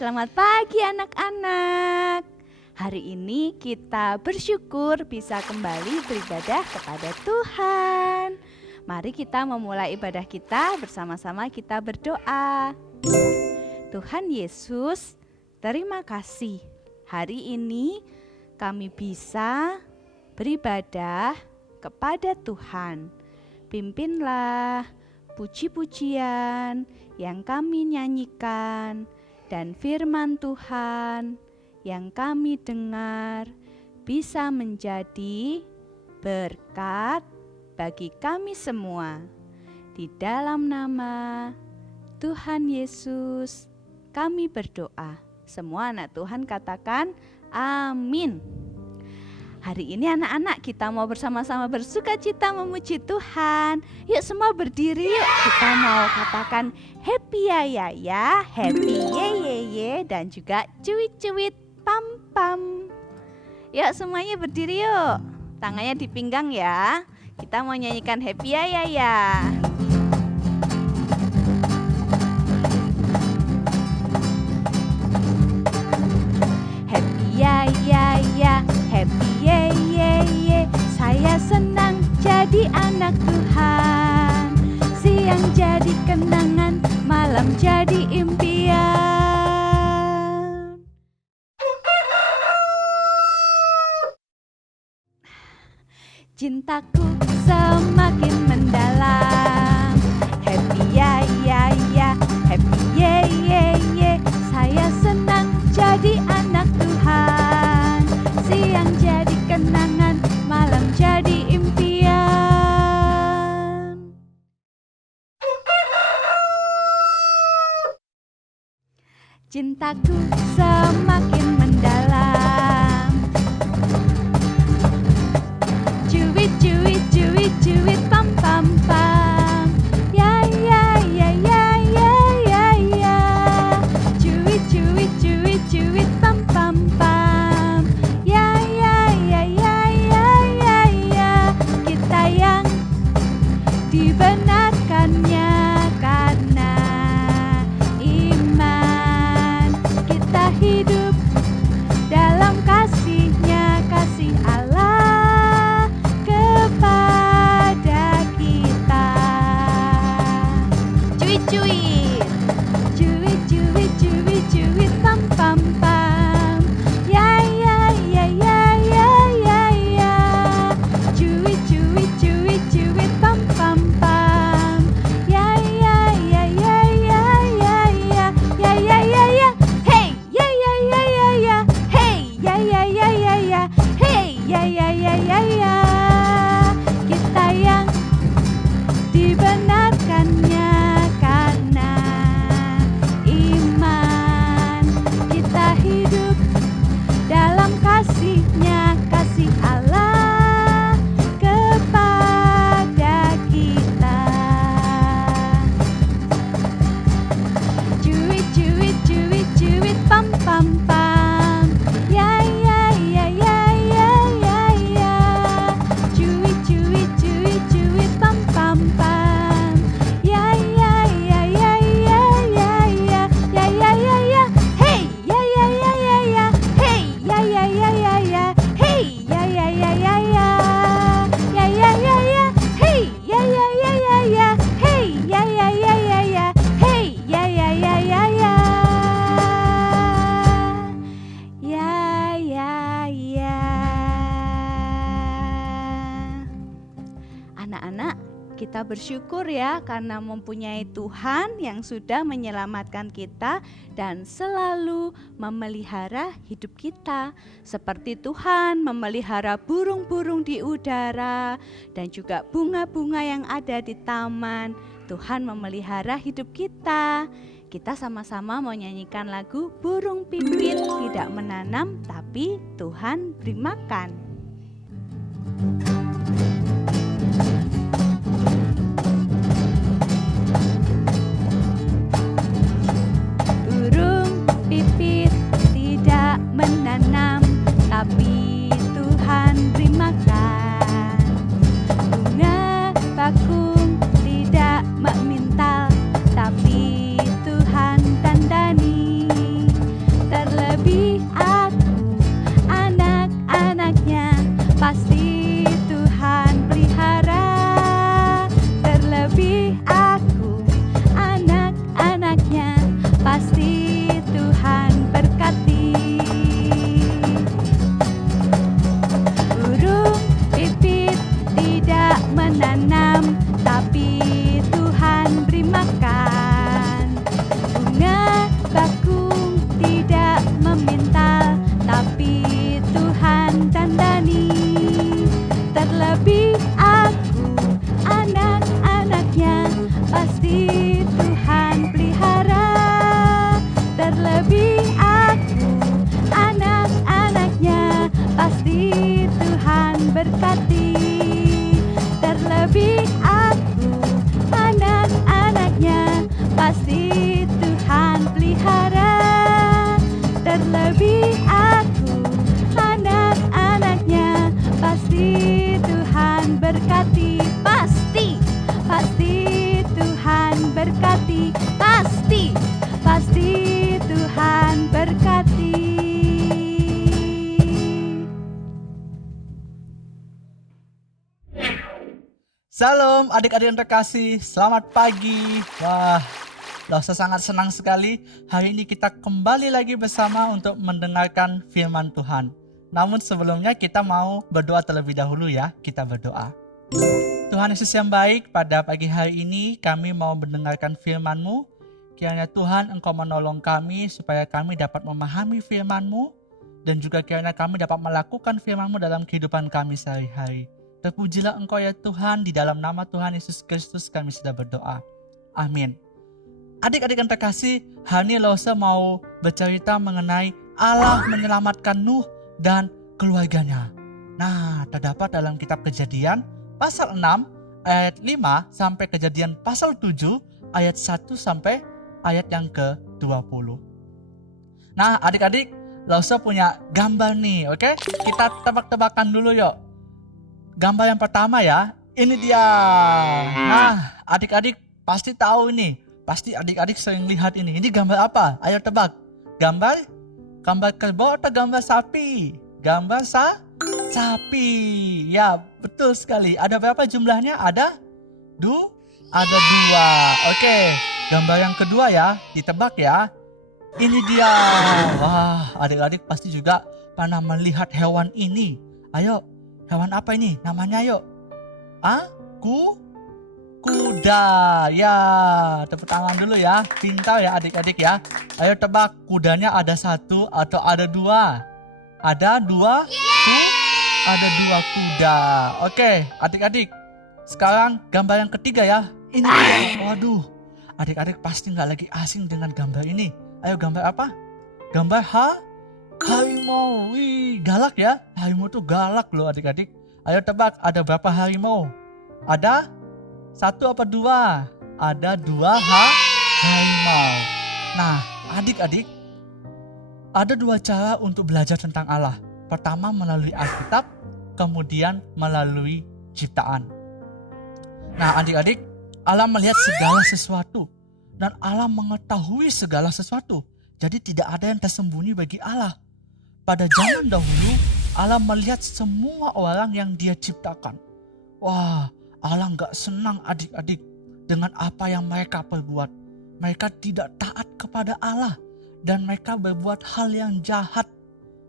Selamat pagi anak-anak. Hari ini kita bersyukur bisa kembali beribadah kepada Tuhan. Mari kita memulai ibadah kita bersama-sama, kita berdoa. Tuhan Yesus, terima kasih. Hari ini kami bisa beribadah kepada Tuhan. Pimpinlah puji-pujian yang kami nyanyikan dan firman Tuhan yang kami dengar bisa menjadi berkat bagi kami semua. Di dalam nama Tuhan Yesus kami berdoa. Semua anak Tuhan katakan amin. Hari ini anak-anak kita mau bersama-sama bersukacita memuji Tuhan. Yuk semua berdiri yuk. Kita mau katakan happy ya, happy ye, dan juga cuit-cuit pam-pam. Yuk semuanya berdiri yuk. Tangannya di pinggang ya. Kita mau nyanyikan happy ya. Happy ya, happy ye, saya senang jadi anak Tuhan. Siang jadi kenangan, malam jadi impian. Cintaku semakin mendalam. Happy ya, happy ye, saya senang jadi anak Tuhan. Siang jadi kenangan, malam jadi impian. Cintaku semakin mendalam. Cuit, pam, ya. Cuit, pam, ya. Kita yang dibenarkannya karena iman. Kita hidup dalam kasih-Nya, kasih Allah kepada kita. Cuit, pam, ya. Cuit, pam, ya. Hey, ya. Kita yang dibenarkannya karena iman. Kita hidup dalam kasih-Nya, kasih Allah kepada kita. Cuit, pam, ya. Cuit, pam, ya. Hey, Anak-anak, kita bersyukur ya karena mempunyai Tuhan yang sudah menyelamatkan kita dan selalu memelihara hidup kita. Seperti Tuhan memelihara burung-burung di udara dan juga bunga-bunga yang ada di taman. Tuhan memelihara hidup kita. Kita sama-sama mau nyanyikan lagu Burung Pipit Tidak Menanam Tapi Tuhan Beri Makan. Burung pipit tidak menanam, tapi Tuhan beri makan. Bunga bakung tidak memintal, tapi Tuhan tandani. pasti Tuhan pelihara. Terlebih aku, anak-anaknya, pasti Tuhan berkati. Pasti, pasti Tuhan berkati. Pasti, pasti Tuhan berkati. Salam adik-adik yang terkasih, selamat pagi. Wah, Losa sangat senang sekali hari ini kita kembali lagi bersama untuk mendengarkan firman Tuhan. Namun sebelumnya kita mau berdoa terlebih dahulu ya, kita berdoa. Tuhan Yesus yang baik, pada pagi hari ini kami mau mendengarkan firman-Mu. Kiranya Tuhan Engkau menolong kami supaya kami dapat memahami firman-Mu dan juga kiranya kami dapat melakukan firman-Mu dalam kehidupan kami sehari-hari. Terpujilah Engkau ya Tuhan, di dalam nama Tuhan Yesus Kristus kami sudah berdoa. Amin. Adik-adik yang terkasih, hari ini Losa mau bercerita mengenai Allah menyelamatkan Nuh dan keluarganya. Nah, terdapat dalam kitab Kejadian pasal 6 ayat 5 sampai Kejadian pasal 7 ayat 1 sampai ayat yang ke-20. Nah, adik-adik, Losa punya gambar nih, oke? Kita tebak-tebakan dulu yuk. Gambar yang pertama ya, ini dia. Nah, adik-adik pasti tahu ini. Pasti adik-adik sering lihat ini. Ini gambar apa? Ayo tebak. Gambar kerbau atau gambar sapi? Gambar sapi. Ya, betul sekali. Ada berapa jumlahnya? Ada dua. Oke, gambar yang kedua ya, ditebak ya. Ini dia. Wah, adik-adik pasti juga pernah melihat hewan ini. Ayo. Hewan apa ini? Namanya yuk. Kuda. Ya, tepuk tangan dulu ya. Pintar ya adik-adik ya. Ayo tebak, kudanya ada satu atau ada dua? Ada dua? Ada dua kuda. Oke, adik-adik. Sekarang gambar yang ketiga ya. Ini dia. Waduh, adik-adik pasti nggak lagi asing dengan gambar ini. Ayo, gambar apa? Gambar harimau. Wih, galak ya. Harimau tuh galak loh adik-adik. Ayo tebak, ada berapa harimau? Ada satu apa dua? Ada dua harimau. Nah, adik-adik, ada dua cara untuk belajar tentang Allah. Pertama melalui Alkitab, kemudian melalui ciptaan. Nah, adik-adik, Allah melihat segala sesuatu dan Allah mengetahui segala sesuatu. Jadi tidak ada yang tersembunyi bagi Allah. Pada zaman dahulu, Allah melihat semua orang yang Dia ciptakan. Wah, Allah gak senang adik-adik dengan apa yang mereka perbuat. Mereka tidak taat kepada Allah dan mereka berbuat hal yang jahat.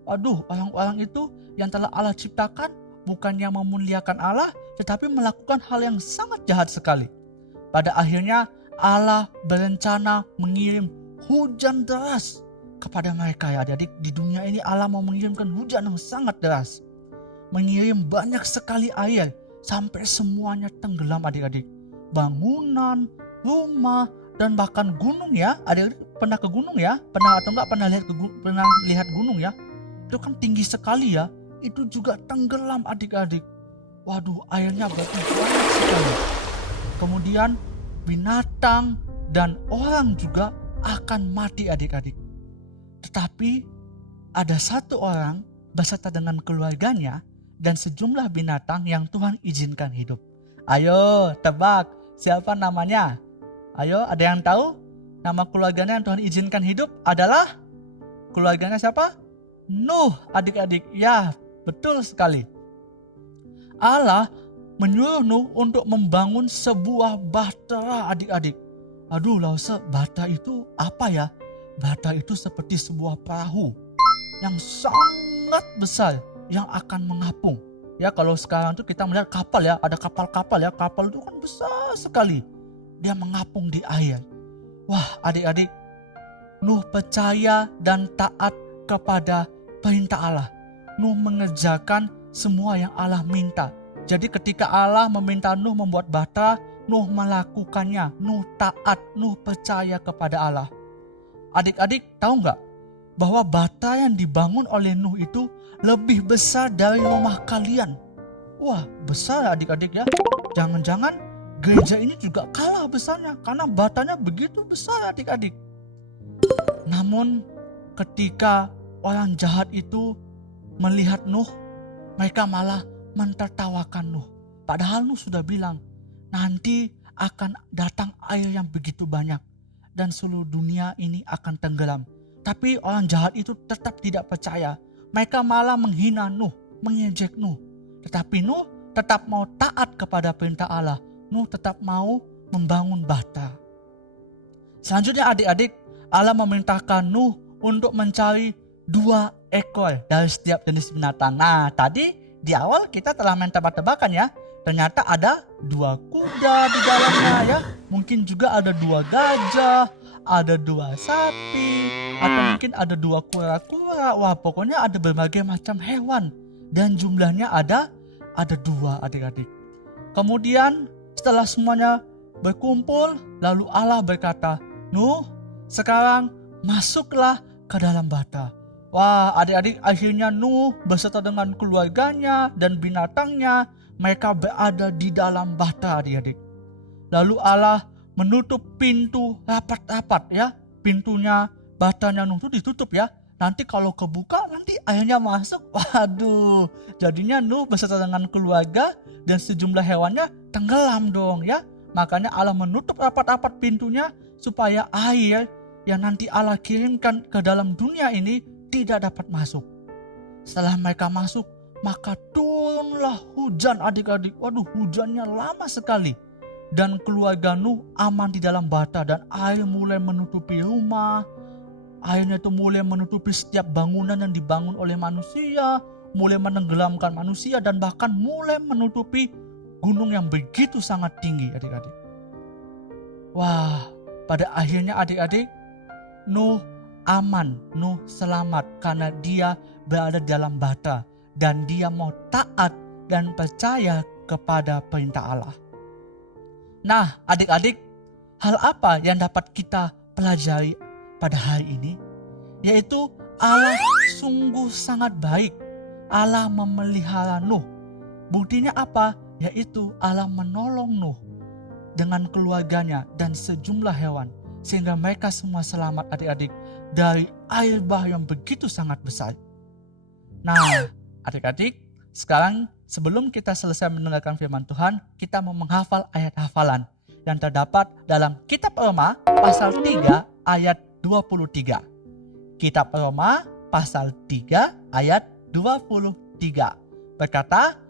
Waduh, orang-orang itu yang telah Allah ciptakan bukannya memuliakan Allah, tetapi melakukan hal yang sangat jahat sekali. Pada akhirnya Allah berencana mengirim hujan deras kepada mereka ya adik-adik. Di dunia ini Allah mau mengirimkan hujan yang sangat deras. Mengirim banyak sekali air sampai semuanya tenggelam adik-adik. Bangunan, rumah, dan bahkan gunung ya. Adik-adik pernah ke gunung ya? Pernah atau enggak pernah lihat gunung ya? Itu kan tinggi sekali ya. Itu juga tenggelam adik-adik. Waduh, airnya banyak sekali. Kemudian binatang dan orang juga akan mati adik-adik. Tetapi ada satu orang beserta dengan keluarganya dan sejumlah binatang yang Tuhan izinkan hidup. Ayo tebak, siapa namanya? Ayo, ada yang tahu? Nama keluarganya yang Tuhan izinkan hidup adalah keluarganya siapa? Nuh adik-adik. Ya, betul sekali. Allah menyuruh Nuh untuk membangun sebuah bahtera adik-adik. Aduh, Lause, bahtera itu apa ya? Bahtera itu seperti sebuah perahu yang sangat besar yang akan mengapung. Ya, kalau sekarang tuh kita melihat kapal ya, ada kapal-kapal ya. Kapal itu kan besar sekali. Dia mengapung di air. Wah, adik-adik, Nuh percaya dan taat kepada perintah Allah. Nuh mengerjakan semua yang Allah minta. Jadi ketika Allah meminta Nuh membuat bahtera, Nuh melakukannya. Nuh taat, Nuh percaya kepada Allah. Adik-adik tahu nggak bahwa bahtera yang dibangun oleh Nuh itu lebih besar dari rumah kalian? Wah, besar adik-adik ya. Jangan-jangan gereja ini juga kalah besarnya karena batanya begitu besar adik-adik. Namun ketika orang jahat itu melihat Nuh, mereka malah mentertawakan Nuh. Padahal Nuh sudah bilang, nanti akan datang air yang begitu banyak dan seluruh dunia ini akan tenggelam. Tapi orang jahat itu tetap tidak percaya. Mereka malah menghina Nuh, mengejek Nuh. Tetapi Nuh tetap mau taat kepada perintah Allah. Nuh tetap mau membangun bata. Selanjutnya adik-adik, Allah memerintahkan Nuh untuk mencari 2 ekor dari setiap jenis binatang. Nah, tadi di awal kita telah main tebak-tebakan ya. Ternyata ada 2 kuda di dalamnya ya. Mungkin juga ada 2 gajah, ada 2 sapi, atau mungkin ada 2 kura-kura. Wah, pokoknya ada berbagai macam hewan. Dan jumlahnya ada 2 adik-adik. Kemudian setelah semuanya berkumpul, lalu Allah berkata, Nuh, sekarang masuklah ke dalam bata. Wah, adik-adik, akhirnya Nuh beserta dengan keluarganya dan binatangnya, mereka berada di dalam bata adik-adik. Lalu Allah menutup pintu rapat-rapat ya. Pintunya batanya Nuh itu ditutup ya. Nanti kalau kebuka nanti airnya masuk. Waduh, jadinya Nuh beserta dengan keluarga dan sejumlah hewannya tenggelam dong ya. Makanya Allah menutup rapat-rapat pintunya supaya air yang nanti Allah kirimkan ke dalam dunia ini tidak dapat masuk. Setelah mereka masuk, maka turunlah hujan adik-adik. Waduh, hujannya lama sekali. Dan keluarga Nuh aman di dalam bata dan air mulai menutupi rumah. Airnya itu mulai menutupi setiap bangunan yang dibangun oleh manusia, mulai menenggelamkan manusia dan bahkan mulai menutupi gunung yang begitu sangat tinggi adik-adik. Wah, pada akhirnya adik-adik, Nuh aman, Nuh selamat karena dia berada dalam bata dan dia mau taat dan percaya kepada perintah Allah. Nah, adik-adik, hal apa yang dapat kita pelajari pada hari ini? Yaitu Allah sungguh sangat baik. Allah memelihara Nuh. Buktinya apa? Yaitu Allah menolong Nuh dengan keluarganya dan sejumlah hewan. Sehingga mereka semua selamat adik-adik dari air bah yang begitu sangat besar. Nah, adik-adik, sekarang sebelum kita selesai mendengarkan firman Tuhan, kita mau menghafal ayat hafalan yang terdapat dalam Kitab Roma pasal 3 ayat 23. Kitab Roma pasal 3 ayat 23 berkata,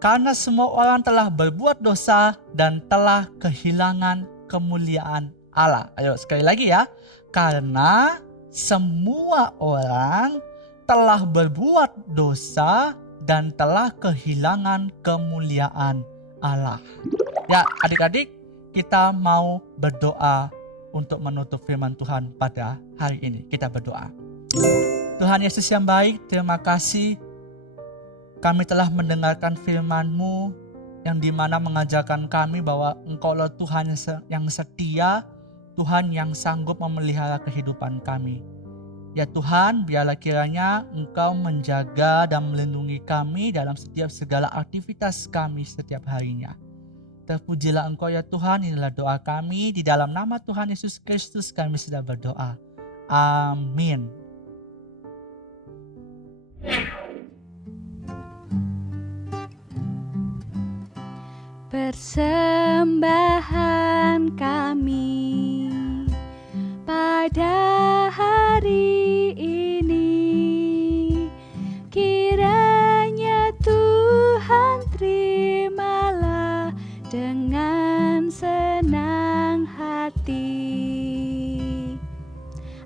karena semua orang telah berbuat dosa dan telah kehilangan kemuliaan Allah. Ayo sekali lagi ya. Karena semua orang telah berbuat dosa dan telah kehilangan kemuliaan Allah. Ya, adik-adik, kita mau berdoa untuk menutup firman Tuhan pada hari ini. Kita berdoa. Tuhan Yesus yang baik, terima kasih kami telah mendengarkan firman-Mu yang dimana mengajarkan kami bahwa Engkaulah Tuhan yang setia, Tuhan yang sanggup memelihara kehidupan kami. Ya Tuhan, biarlah kiranya Engkau menjaga dan melindungi kami dalam setiap segala aktivitas kami setiap harinya. Terpujilah Engkau ya Tuhan, inilah doa kami. Di dalam nama Tuhan Yesus Kristus kami sudah berdoa. Amin. Persembahan kami pada hari ini, kiranya Tuhan terimalah dengan senang hati.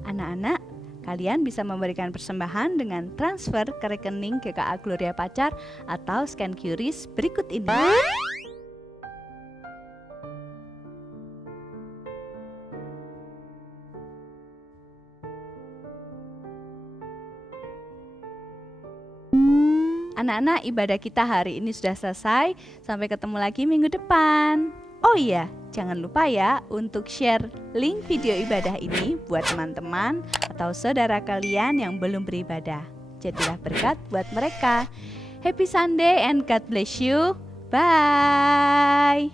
Anak-anak, kalian bisa memberikan persembahan dengan transfer ke rekening GKA Gloria Pacar atau scan QRIS berikut ini. Anak-anak, ibadah kita hari ini sudah selesai. Sampai ketemu lagi minggu depan. Oh iya, jangan lupa ya untuk share link video ibadah ini buat teman-teman atau saudara kalian yang belum beribadah. Jadilah berkat buat mereka. Happy Sunday and God bless you. Bye.